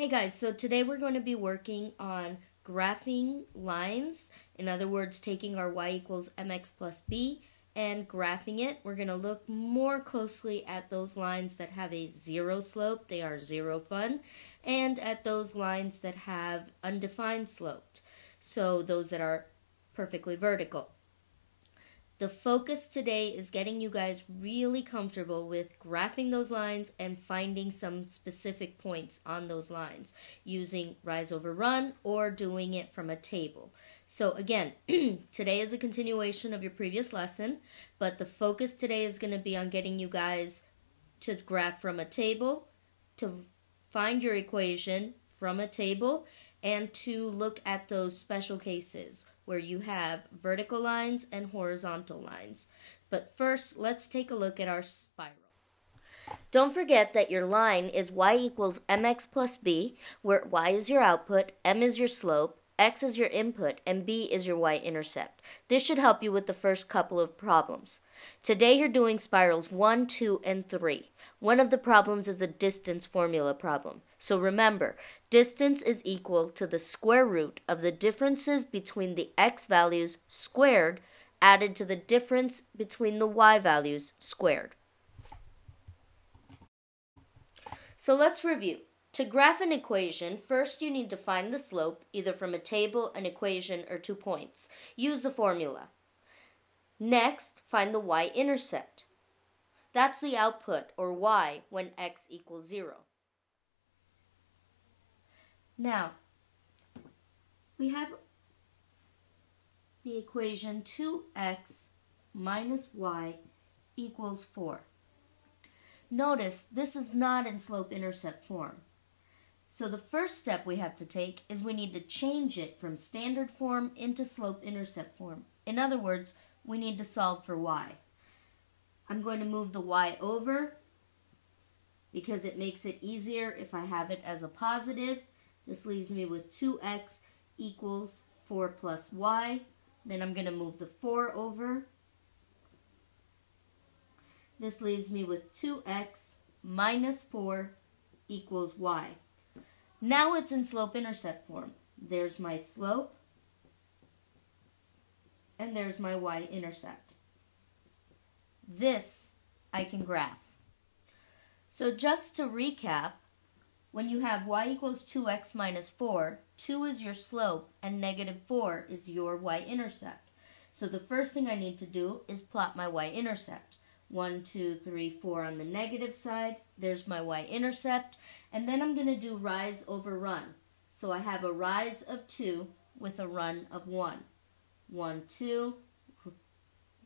Hey guys, so today we're going to be working on graphing lines. In other words, taking our y equals mx plus b and graphing it. We're going to look more closely at those lines that have a zero slope, they are zero fun, and at those lines that have undefined slope, so those that are perfectly vertical. The focus today is getting you guys really comfortable with graphing those lines and finding some specific points on those lines using rise over run or doing it from a table. So again, today is a continuation of your previous lesson, but the focus today is going to be on getting you guys to graph from a table, to find your equation from a table, and to look at those special cases where you have vertical lines and horizontal lines. But first, let's take a look at our spiral. Don't forget that your line is y equals mx plus b, where y is your output, m is your slope, x is your input, and b is your y-intercept. This should help you with the first couple of problems. Today you're doing spirals 1, 2, and 3. One of the problems is a distance formula problem. So remember, distance is equal to the square root of the differences between the x values squared added to the difference between the y values squared. So let's review. To graph an equation, first you need to find the slope, either from a table, an equation, or 2 points. Use the formula. Next, find the y-intercept. That's the output, or y, when x equals 0. Now, we have the equation 2x minus y equals 4. Notice this is not in slope-intercept form. So the first step we have to take is we need to change it from standard form into slope-intercept form. In other words, we need to solve for y. I'm going to move the y over because it makes it easier if I have it as a positive. This leaves me with 2x equals 4 plus y. Then I'm going to move the 4 over. This leaves me with 2x minus 4 equals y. Now it's in slope-intercept form. There's my slope, and there's my y-intercept. This I can graph. So just to recap, when you have y equals 2x minus 4, 2 is your slope and negative 4 is your y-intercept. So the first thing I need to do is plot my y-intercept. 1, 2, 3, 4 on the negative side. There's my y-intercept. And then I'm going to do rise over run. So I have a rise of 2 with a run of 1. 1, 2,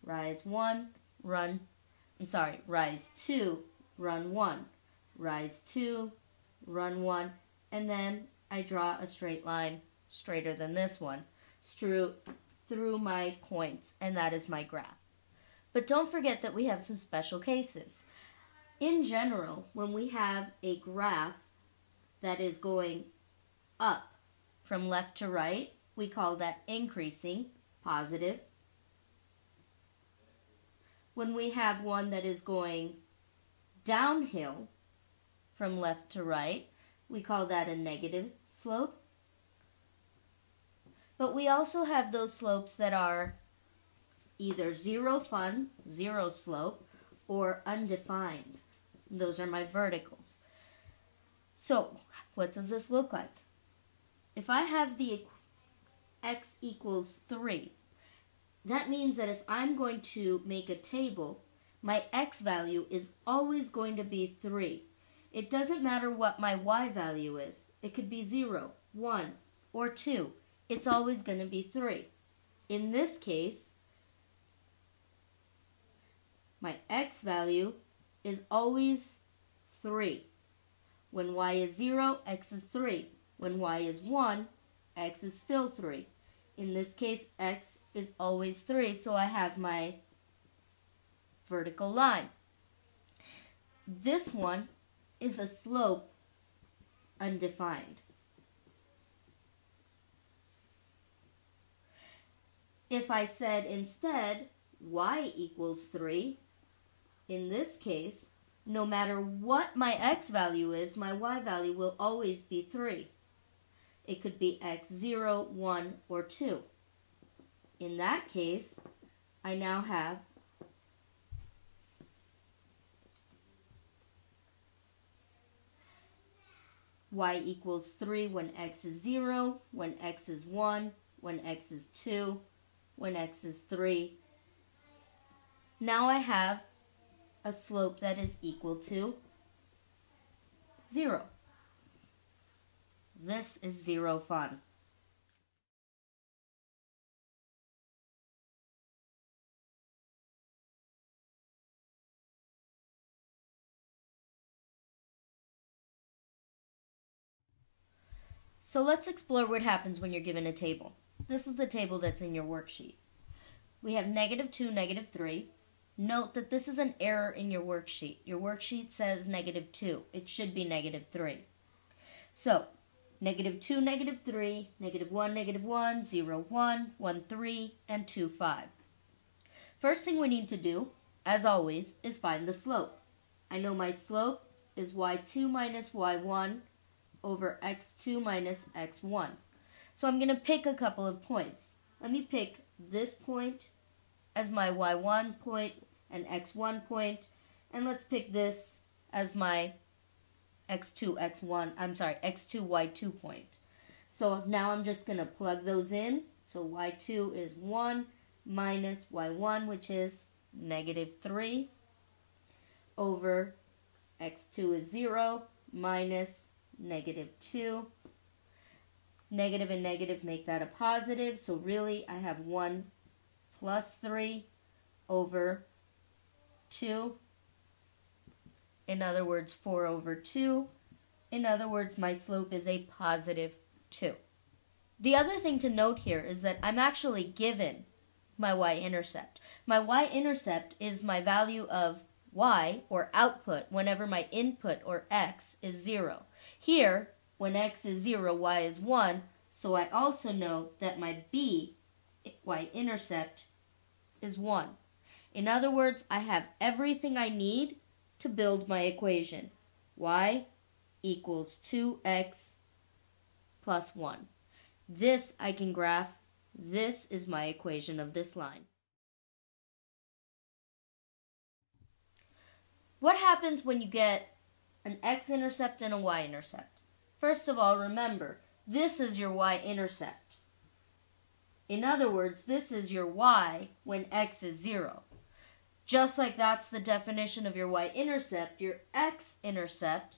rise 1, run, rise 2, run 1, rise 2, run 1, and then I draw a straight line straighter than this one through my points, and that is my graph. But don't forget that we have some special cases. In general, when we have a graph that is going up from left to right, we call that increasing, positive. When we have one that is going downhill from left to right, we call that a negative slope. But we also have those slopes that are either zero fun, zero slope, or undefined. Those are my verticals. So, what does this look like? If I have the x equals 3, that means that if I'm going to make a table, my x value is always going to be 3. It doesn't matter what my y value is. It could be 0, 1, or 2. It's always going to be 3. In this case, my x value is always 3. When y is 0, x is 3. When y is 1, x is still 3. In this case, x is always 3, so I have my vertical line. This one is a slope undefined. If I said instead y equals 3, in this case, no matter what my x value is, my y value will always be 3. It could be x 0, 1, or 2. In that case, I now have y equals 3 when x is 0, when x is 1, when x is 2, when x is 3. Now I have a slope that is equal to 0. This is zero fun. So let's explore what happens when you're given a table. This is the table that's in your worksheet. We have -2, -3. Note that this is an error in your worksheet. Your worksheet says -2. It should be -3. So, -2, -3, -1, -1, 0, 1, 1, 3, and 2, 5. First thing we need to do, as always, is find the slope. I know my slope is y2 minus y1 over x2 minus x1. So I'm going to pick a couple of points. Let me pick this point as my y1 point and x1 point, and let's pick this as my x2 y2 point. So now I'm just going to plug those in. So y2 is 1 minus y1, which is -3, over x2 is 0 minus -2. Negative and negative make that a positive, so really I have 1 plus 3 over 2. In other words, 4 over 2. In other words, my slope is a positive 2. The other thing to note here is that I'm actually given my y-intercept. My y-intercept is my value of y, or output, whenever my input, or x, is 0. Here, when x is 0, y is 1, so I also know that my b, y-intercept, is 1. In other words, I have everything I need to build my equation. Y equals 2x plus 1. This I can graph. This is my equation of this line. What happens when you get an x-intercept and a y-intercept? First of all, remember, this is your y-intercept. In other words, this is your y when x is 0. Just like that's the definition of your y-intercept, your x-intercept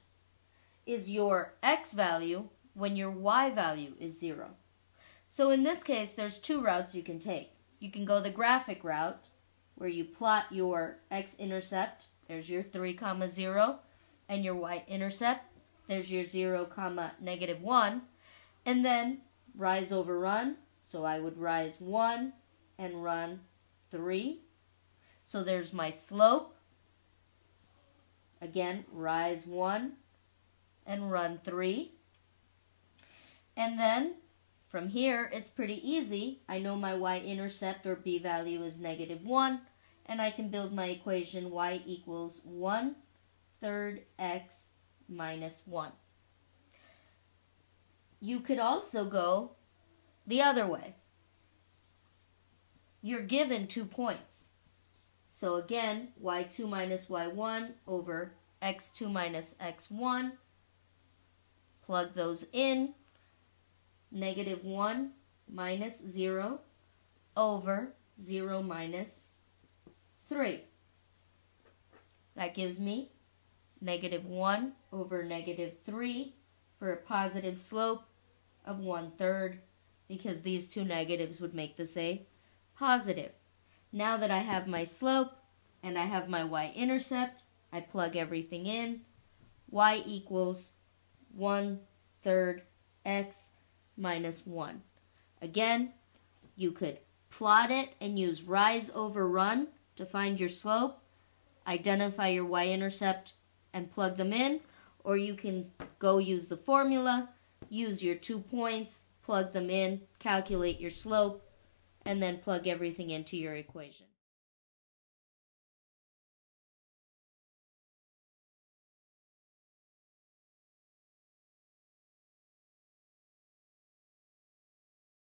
is your x value when your y value is 0. So in this case, there's two routes you can take. You can go the graphic route, where you plot your x-intercept. There's your 3, 0, and your y-intercept. There's your 0, -1, and then rise over run. So I would rise 1 and run 3. So there's my slope. Again, rise 1 and run 3. And then from here, it's pretty easy. I know my y-intercept, or b value, is -1, and I can build my equation y equals 1/3 x minus 1. You could also go the other way. You're given 2 points. So again, y2 minus y1 over x2 minus x1. Plug those in. -1 minus 0 over 0 minus 3. That gives me -1 over -3 for a positive slope of 1/3, because these two negatives would make this a positive. Now that I have my slope and I have my y-intercept, I plug everything in. Y equals 1/3 x minus 1. Again, you could plot it and use rise over run to find your slope, identify your y-intercept, and plug them in, or you can go use the formula, use your 2 points, plug them in, calculate your slope, and then plug everything into your equation.